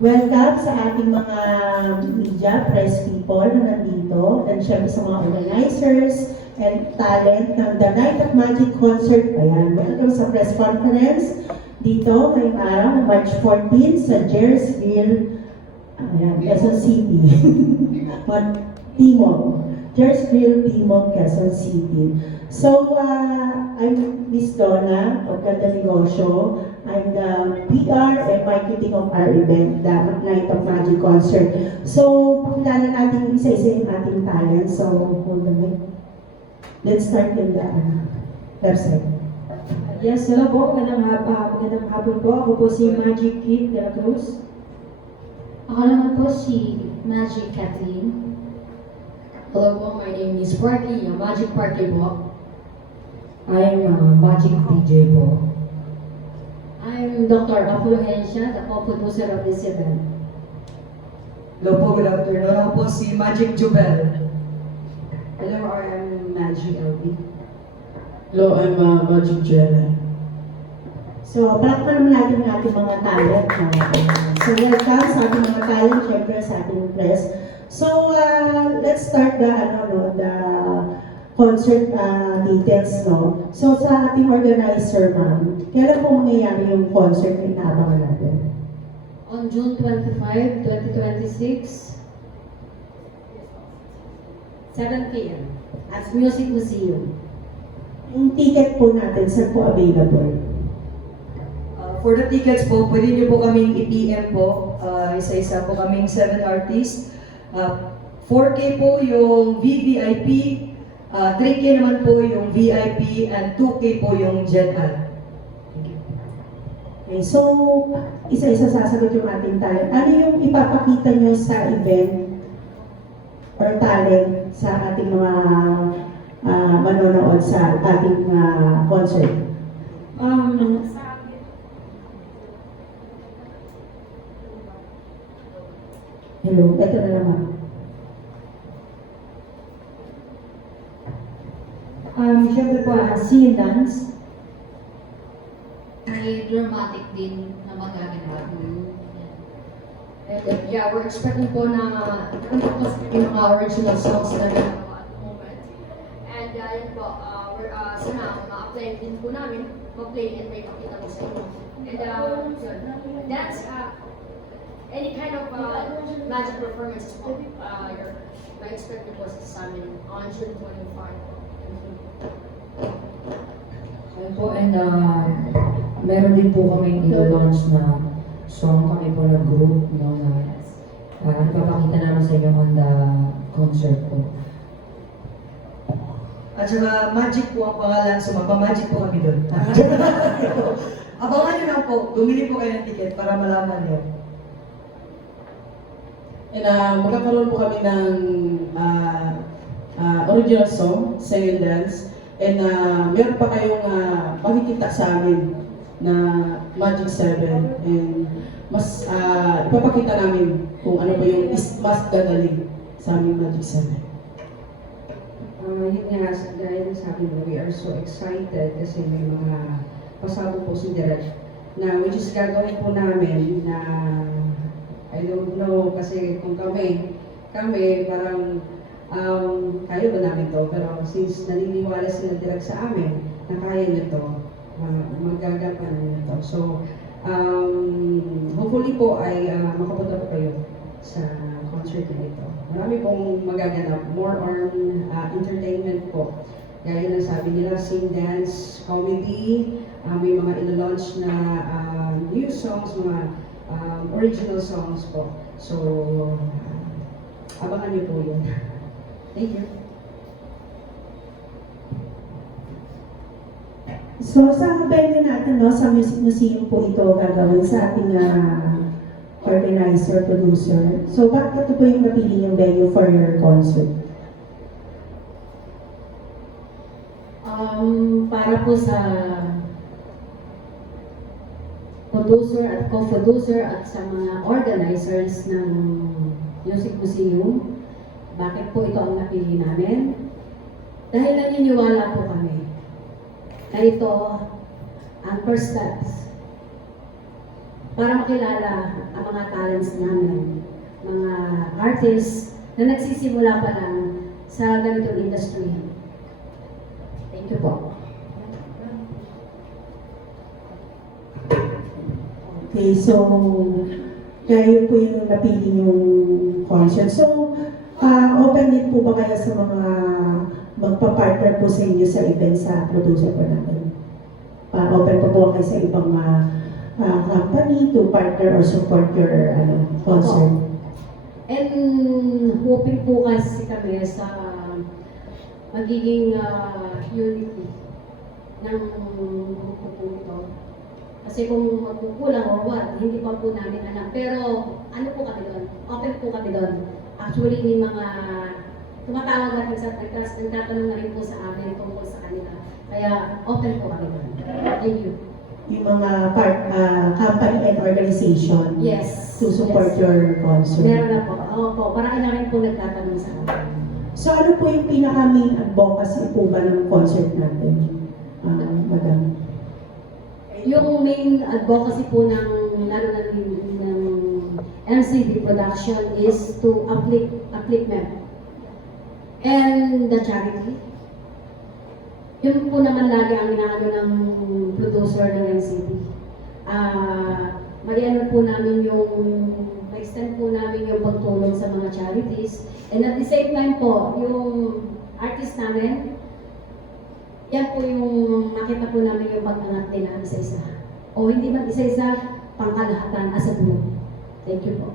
Welcome sa ating mga media, press people na nandito, and syempre sa mga organizers and talent ng The Night of Magic Concert. Ayan, welcome sa press conference dito ngayong araw, March 14 sa Jersville, Quezon City. Timog. Jersville, Timog, Quezon City. So, I'm Miss Donna of Ganda Negosyo. I'm the PR and marketing of our event, the Night of Magic Concert. So, pakilala natin isa-isa yung ating talent. So, hold on wait. Let's start in the website. Yes, hello po. Magandang hapon po. Ako po si Magic Kid de la Cruz. Ako naman po si Magic Kathleen. Hello po, my name is Sparky, Magic Party po. I'm Magic DJ po. I'm Dr. Afluencia, the co-producer of this event. Hello po, good afternoon. Ako po si Magic Jubel. Hello, I'm Magic LB. Hello, I'm Magic Jenna. So, palakpan naman natin ang ating mga talent. So, welcome sa ating mga talent, syempre sa ating press. So, let's start the concert details, no? So, sa ating organizer, ma'am, kailan po mangyayari yung concert na inaabangan natin? On June 25, 2026, 7 p.m. at Music Museum. Yung ticket po natin, saan po available? For the tickets po, pwede niyo po kaming i-PM po. Isa-isa po kaming 7 artists. 4K po yung VVIP, 3K naman po yung VIP, and 2K po yung Gen Ad. Okay, so, isa-isa sasagot yung ating talent. Ano yung ipapakita nyo sa event or talent sa ating mga manonood sa ating concert? Hello, ito na naman. Siyempre po, sing and dance. May dramatic din na magaganap. And yeah, we're expecting po na yung mga original songs na nagawa at the moment. And yun po, sana ma-apply din po namin, ma-play and may pakita po sa inyo. And yun, that's any kind of magic performances po, may expected po sa amin on June 25. Ayun po, and meron din po kaming ilo-launch na song kami po na group, no, na ipapakita namin sa inyo on the concert po. At saka Magic po ang pangalan, so magpa-magic po kami doon. Abangan niyo lang po, bumili po kayo ng ticket para malaman niyo. And magkakaroon po kami ng original song, Sing and Dance. And meron pa kayong makikita sa amin na Magic 7. And mas ipapakita namin kung ano pa yung mas gagaling sa aming Magic 7. Yun nga, gaya ng sabi mo, we are so excited kasi may mga pasabog po si Direk na which is gagawin po namin na I don't know kasi kung kami parang kaya ba namin to, pero since naniniwala sila direct sa amin na kaya nyo to, magagampanan nyo to. So, hopefully po ay makapunta po kayo sa concert na ito. Marami pong magaganap, more on entertainment po. Gaya ng sabi nila, sing, dance, comedy, may mga ilo-launch na new songs, mga original songs po. So, abangan niyo po yun. Thank you. So, sa venue natin, no, sa Music Museum po ito gagawin sa ating organizer, producer. So, bakit ito po yung napili yung venue for your concert? Para po sa producer at co-producer at sa mga organizers ng Music Museum, bakit po ito ang napili namin? Dahil naniniwala po kami na ito ang first steps para makilala ang mga talents namin, mga artists na nagsisimula pa lang sa ganitong industry. Thank you po. Okay, so kayo po yung napili yung concert. So, open din po ba kayo sa mga magpa-partner po sa inyo sa event sa producer po natin? Open po po kayo sa ibang company to partner or support your concert? And hoping po kasi kami sa magiging unity ng grupo po ito. Kasi kung magkukulang or what, hindi pa po namin alam. Pero ano po kami doon? Open po kami doon. Actually, may mga tumatawag na nagtatanong na rin po sa amin tungkol sa kanila. Kaya open po kami doon. Thank you. Yung mga company and organization Yes. to support Yes. your concert? Meron na po. Oo po. Marami na rin po nagtatanong sa amin. So ano po yung pinaka-main advocacy po ba ng concert natin, Madam? Yung main advocacy po ng lalo na ng MCD production is to upliftment and the charity. Yun po naman lagi ang inaano ng producer ng MCD. Mag-ano po namin ma-extend po namin yung pagtulong sa mga charities, and at the same time po, yung artist namin, yan po yung nakita po namin yung pag-angat nila isa-isa. O hindi man isa-isa, pangkalahatan as a group. Thank you po.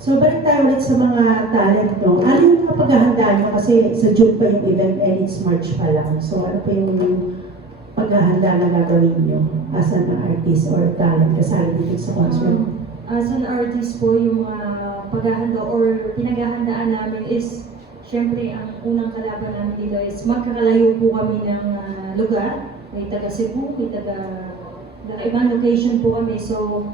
So balik tayo ulit sa mga talent, no? Ano yung mga paghahanda nyo? Kasi sa June pa yung event and it's March pa lang. So ano po yung paghahanda na gagawin nyo as an artist or talent kasali dito sa concert? As an artist po, yung mga paghahanda or pinaghahandaan namin is, syempre, ang unang kalaban namin dito is magkakalayo po kami ng lugar. May taga Cebu, may taga ibang location po kami. So,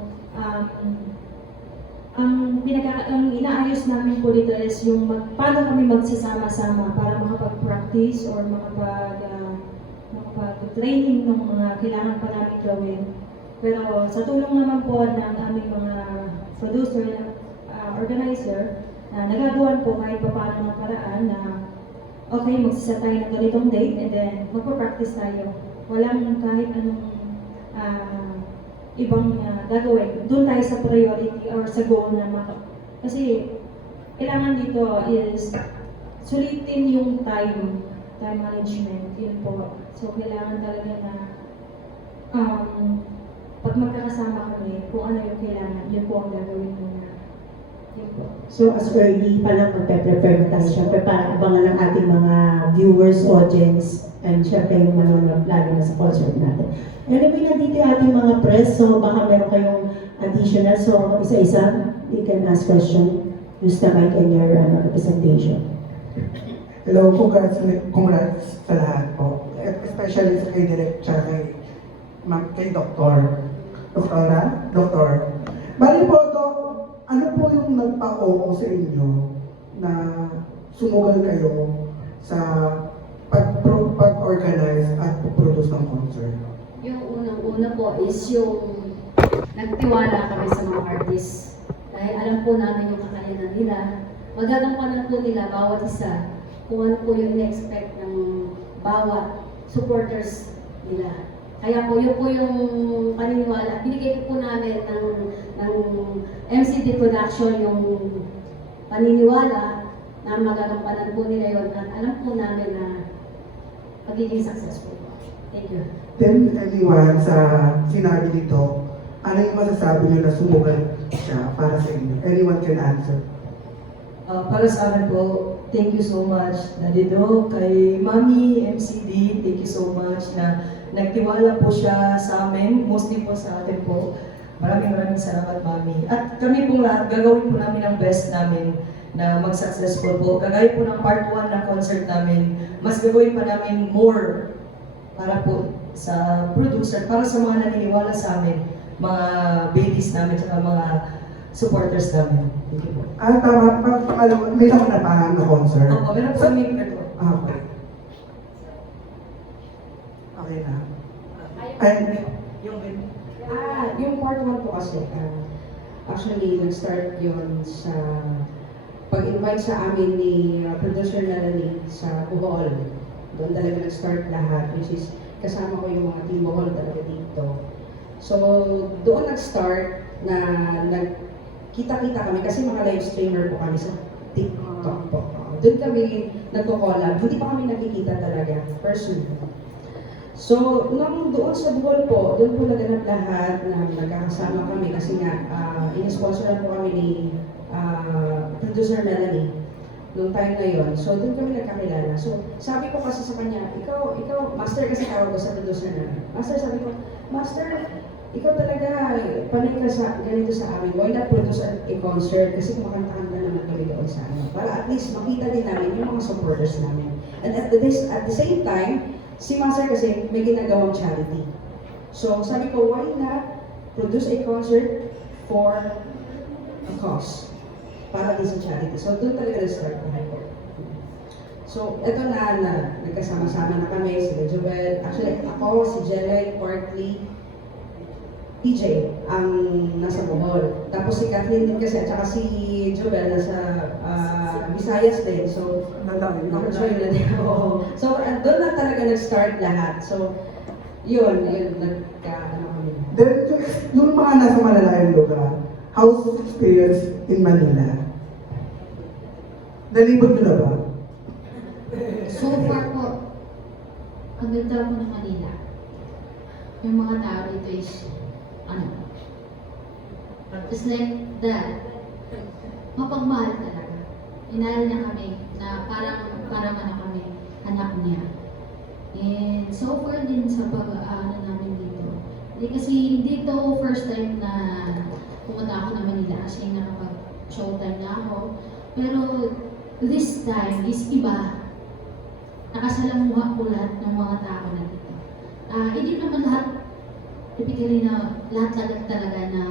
ang inaayos namin po dito is yung paano kami magsasama-sama para makapag-practice or makapag-training ng mga kailangan pa namin gawin. Pero sa tulong naman po ng aming mga producer, organizer, nagagawan po kahit pa paano ng paraan na okay, magsiset tayo ng ganitong date and then magpa-practice tayo. Walang kahit anong ibang gagawin. Doon tayo sa priority or sa goal na kasi kailangan dito is sulitin yung time management. Yun po. So kailangan talaga na pag magkakasama kami, kung ano yung kailangan, yun po ang gagawin muna. Yun po. So as early pa lang magpe-prepare na tayo syempre para abangan ng ating mga viewers, audience, and syempre yung manonood lalo na sa concert natin. Anyway, nandito yung ating mga press, so baka meron kayong additional. So isa-isa, you can ask question. Use the mic in your representation. Hello, congrats sa lahat po. Especially sa kay Direk tsaka kay Doktor. Bali po, Dok, ano po yung nagpa-oo sa inyo na sumugal kayo sa pag-organize at pag-produce ng concert? Yung unang-una po is yung nagtiwala kami sa mga artists. Dahil alam po namin yung kakayanan nila. Magagampanan po nila bawat isa kung ano po yung in-expect ng bawat supporters nila. Kaya po, yun po yung paniniwala. Binigay po namin ng MCD Production yung paniniwala na magagampanan po nila yun at alam po namin na magiging successful. Thank you. Then, anyone sa sinabi dito, ano yung masasabi nyo na sumugal siya para sa inyo? Anyone can answer. Para sa akin po, thank you so much na dito kay Mami MCD, thank you so much na nagtiwala po siya sa amin, mostly po sa atin po. Maraming salamat, Mami. At kami pong lahat, gagawin po namin ang best namin na mag-successful po. Kagaya po ng part 1 ng concert namin, mas gagawin pa namin more para po sa producer, para sa mga naniniwala sa amin, mga babies namin, at mga supporters namin. Thank you po. Tama, pangalawa, may naman na concert. Opo, meron po kami ito. Okay. Okay na. And, yung part 1 po kasi, actually, nag-start yun sa pag-invite sa amin ni producer Melanie sa Bohol. Doon talaga nag-start lahat, which is kasama ko yung mga team Bohol talaga dito. So, doon nag-start na nagkita-kita kami kasi mga live streamer po kami sa TikTok po. Doon kami nagko-collab. Hindi pa kami nakikita talaga, personally. So, nung doon sa Bohol po, doon po naganap lahat na nagkakasama kami kasi nga, in-sponsoran po kami ni producer Melanie nung time na yon. So, doon kami nagkakilala. So, sabi ko kasi sa kanya, ikaw, master kasi tawag ko sa producer na. Master, sabi ko, master, ikaw talaga, panay ka sa, ganito sa amin. Why not produce a concert? Kasi kumakanta-kanta naman kami doon sa amin. Para at least makita din namin yung mga supporters namin. And at the same time, si Master kasi may ginagawang charity. So, sabi ko, why not produce a concert for a cause? Para din sa charity. So, doon talaga na-start ko. So, eto na, nagkasama-sama na kami, si Joel. Actually, ako, si Jelay, partly, PJ, ang nasa Bohol. Tapos si Kathleen din kasi, at saka si Joel, nasa Visayas din. So, naka-join na din ako. So, doon na talaga nag-start lahat. So, yun, nagka-ano kami. Then, yung mga nasa malalayang lugar, how's the experience in Manila? Nalibot nyo na ba? So far po, ang ganda po ng Manila. Yung mga tao dito is, it's like that. Mapagmahal talaga. Inahal niya kami na parang kami, anak niya. And so far din sa pag-aaral namin dito. Kasi dito first time na pumunta ako na Manila kasi nakapag-showtime na ako. Pero this time is iba. Nakasalamuha ko lahat ng mga tao na dito. Hindi naman lahat, typically na lahat talaga na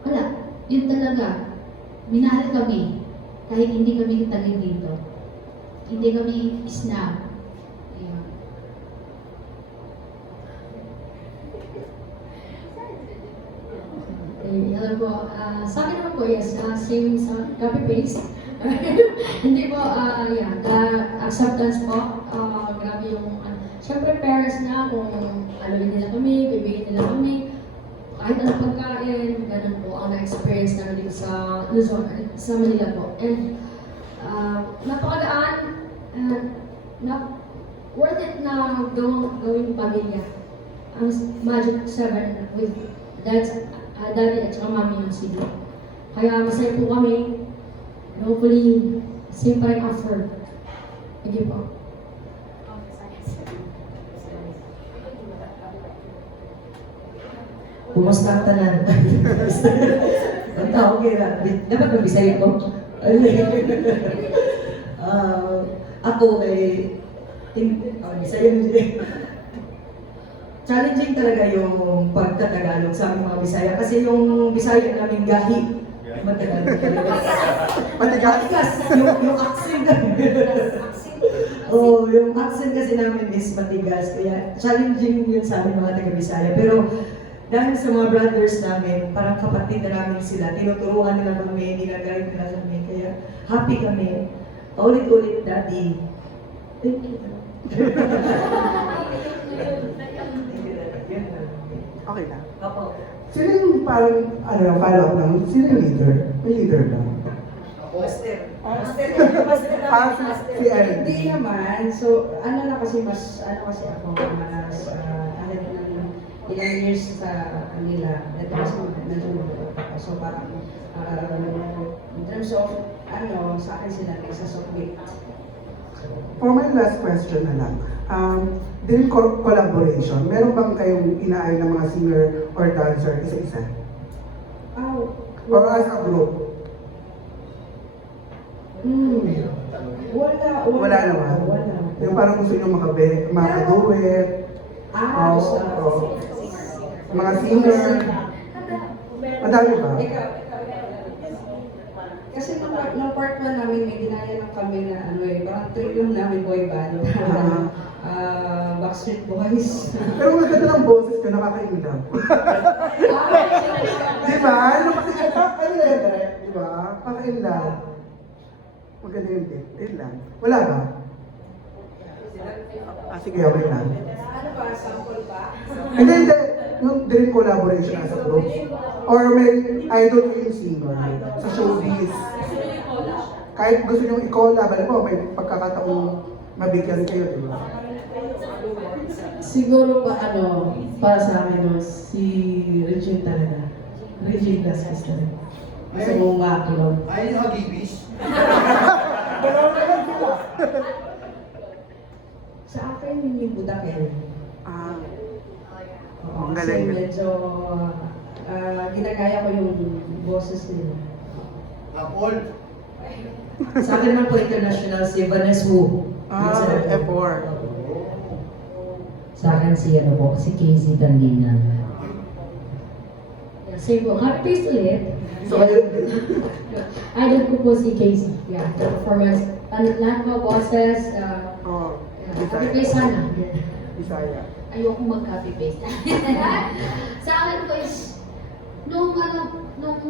wala. Yun talaga. Minahal kami kahit hindi kami tagay dito. Hindi kami snob. Ayun. Alam ko, sa akin naman po, yes, same sa copy-paste. Hindi po, acceptance po, grabe yung, syempre parents na kung alawin nila kami, bibigyan nila kami, kahit anong pagkain, ganun po ang na-experience namin dito sa Luzon, sa Manila po. And napakagaan, worth it na gawing pamilya. Ang Magic 7 with daddy at saka mami yung CD. Kaya masaya po kami. And hopefully, same pa rin after. Thank you po. Kumusta ang tanan? Ang tao kaya, dapat mag-bisaya ko. Ako ay, bisaya din. Challenging talaga yung pagtatagalog sa aming mga Bisaya kasi yung Bisaya namin gahi. Matagalog talaga. Matigas! Yung accent oh, yung accent kasi namin is matigas. Kaya challenging yun sa aming mga taga-Bisaya. Pero dahil sa mga brothers namin, parang kapatid na namin sila, tinuturuan nila kami, ginagayad nila kami. Kaya happy kami. Paulit-ulit, Daddy. Thank you. Okay na. Opo. Sino yung parang, follow-up lang, sino yung leader? May leader ba? Master. Si Eric. Hindi naman. So, na kasi kasi ako, mas ahead ng ilang years sa kanila. Ito kasi medyo ako. So, parang, in terms of, sa akin sila nagsasubmit. For my last question na lang, din collaboration, meron bang kayong inaay ng mga singer or dancer isa-isa? Or as a group? Wala naman. Wala. Yung parang gusto nyo makaduet, mga singer. Madami ba? Kasi nung part 1 namin, may ginaya lang kami na parang trip lang namin boy band. Backstreet Boys. Pero maganda ng boses ka, nakaka-inlove. Di ba? Ano kasi, ano na yan, direct? Di ba? Nakaka-inlove. Maganda yung tip. Yun lang. Wala ba? Sige, okay lang. Ano ba, sample ba? Hindi. Yung dream collaboration as a group. Or may idol kayong singer sa showbiz. Kahit gusto nyo i-collab, alam mo, may pagkakataong mabigyan kayo, di ba? Siguro pa para sa akin si Regine talaga. Regine Velasquez talaga. Kasi mong makakilog. Ayaw yung hagibis. Sa akin, yung Budakel. Ah, Oo, ang kasi galing. medyo ginagaya ko yung boses nila. Apol. Sa akin naman po international si Vanessa Wu. F4. Sa akin si Casey Tandina. Same po. Happy face ulit. So, kayo, Idol ko po si Casey. Yeah, the performance. Lahat mga bosses, oh, happy face sana. Bisaya. Ayoko mag-copy paste. Sa akin po is, nung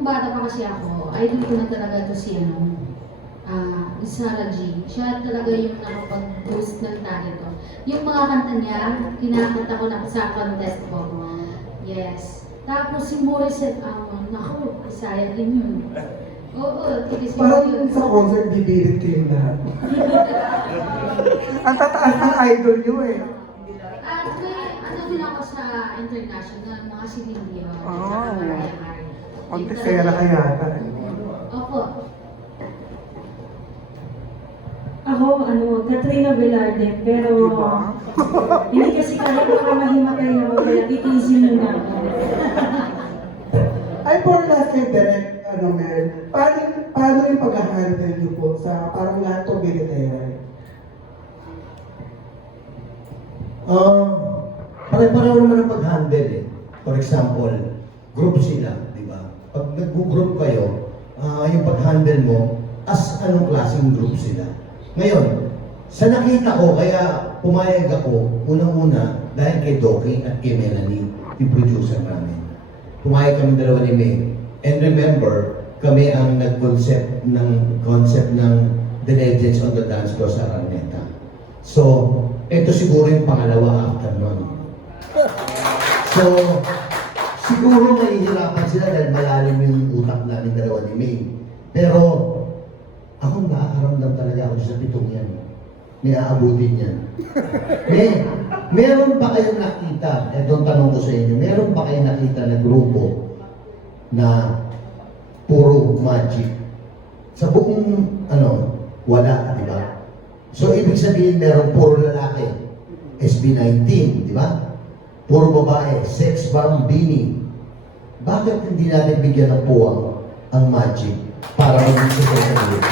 bata pa kasi ako, idol ko na talaga to si Sara G. Siya talaga yung nakapag-boost ng talent ko. Yung mga kanta niya, kinakanta ko na sa contest ko. Yes. Tapos si Morissette Amon, naku, Isaya din yun. Oo, tigis Parang yun. sa concert, bibirit kayong lahat. Ang tataas ng idol nyo eh. At may din ako sa international, mga Silvio. Oh. Mariah Carey. Contestera ka yata. Opo. Ako, Katrina Velarde, pero Diba? hindi kasi kahit baka mahimatay na ako, kaya titiisin muna ako. Ay, for last kay Direk, Mel, paano yung pag-handle niyo po sa parang lahat to military? Pare-pareho naman ang pag-handle eh. For example, group sila, di ba? Pag nag-group kayo, yung pag-handle mo, as anong klaseng group sila. Ngayon, sa nakita ko, kaya pumayag ako, unang-una, dahil kay Doki at kay Melanie, yung producer namin. Pumayag kami dalawa ni May. And remember, kami ang nag-concept ng The Legends on the Dance Floor sa Araneta. So, ito siguro yung pangalawa after nun. So, siguro mahihirapan sila dahil malalim yung utak namin dalawa ni May. Pero, ako nakakaramdam talaga ako sa pitong yan. May aabutin yan. Meron ba kayong nakita, etong tanong ko sa inyo, meron ba kayong nakita na grupo na puro magic? Sa buong, wala, di ba? So, ibig sabihin, meron puro lalaki. SB19, di ba? Puro babae, sex bomb, bini. Bakit hindi natin bigyan ng puwang ang magic para maging susunod?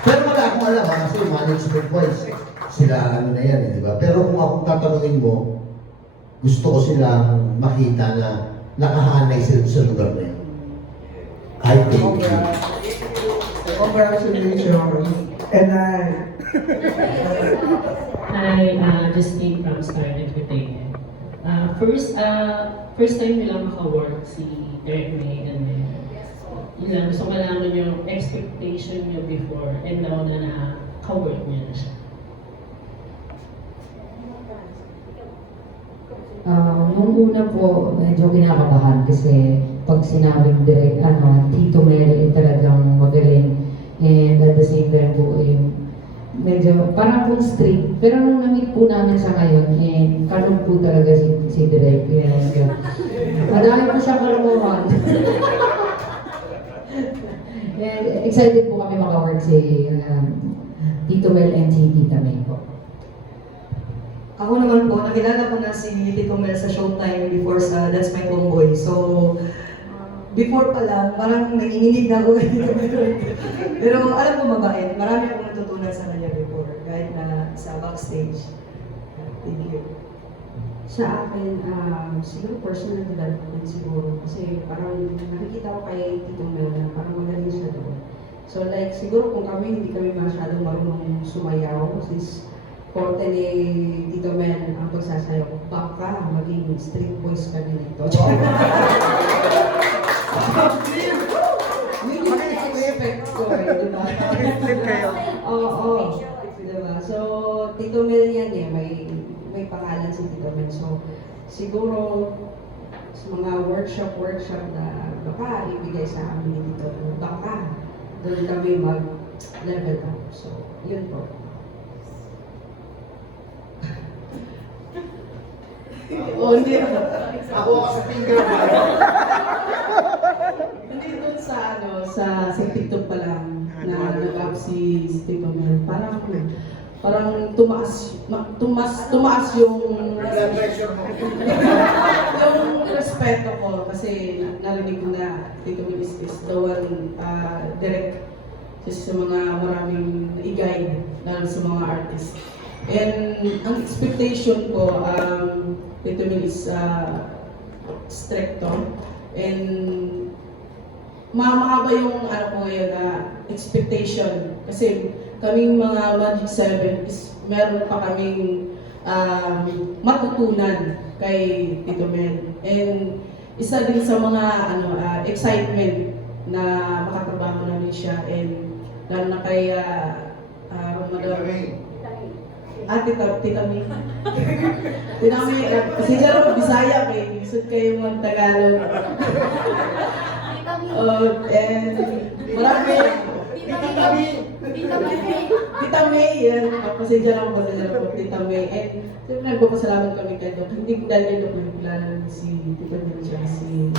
Pero wala akong alam kasi management wise, sila na yan, di ba? Pero kung akong tatanungin mo, gusto ko silang makita na nakahanay sila sa lugar na yan. I think Congratulations. And Hi, Justine from Star Entertainment. First time nilang maka-work si Derek May and yun lang, gusto malaman yung expectation niyo before and now na naka-work niya na siya. Nung una po, medyo kinakabahan kasi pag sinabing direct, Tito Mel, talagang magaling. And at the same time po, medyo parang po strict. Pero nung na-meet po namin sa ngayon, kanon po talaga si Direk. Madami po siya kalokohan. And excited po kami maka-work si Tito Mel and si Tita May po. Ako naman po, nakilala ko na si Tito Mel sa Showtime before sa That's My Tomboy. So, before pa lang, parang nanginginig na ako. Pero alam ko mabait. Marami akong natutunan sa kanya before, kahit na sa backstage. Thank you. Sa akin, siguro personal development siguro. Kasi parang nakikita ko kay Tito Mel na parang magaling siya doon. So like, siguro kung kami, hindi kami masyadong marunong sumayaw, since kote ni Tito Mel ang pagsasayaw, baka maging string voice ka din ito. Yun yung expect ko di ba? Oo. Diba? So, Tito Mel yan eh, may pangalan si Tito Mel. So, siguro, sa mga workshop na baka ibigay sa amin ni Tito Mel, baka doon kami mag-level up. So, yun po. Hindi. Ako sa finger Hindi doon sa sa TikTok pa lang na nag-up si Tito Mel. Parang tumaas yung respeto ko kasi narinig ko na Tito Mel is the one direct sa mga maraming i-guide lalo sa mga artist. And ang expectation ko, Tito Mel is stricto and mahaba yung ko ngayon expectation kasi kaming mga Magic 7 is meron pa kaming matutunan kay Tito Mel. And isa din sa mga excitement na makatrabaho namin siya and lalo na kay Tita May. Tita May, kasi siya rin Bisaya eh. Isod kayo mag-Tagalog. And marami. Tita May, yan. Pasensya lang po Tita May. And siyempre nagpapasalamat kami kay Doc. Hindi dahil Doc, kilala si Tita May siya si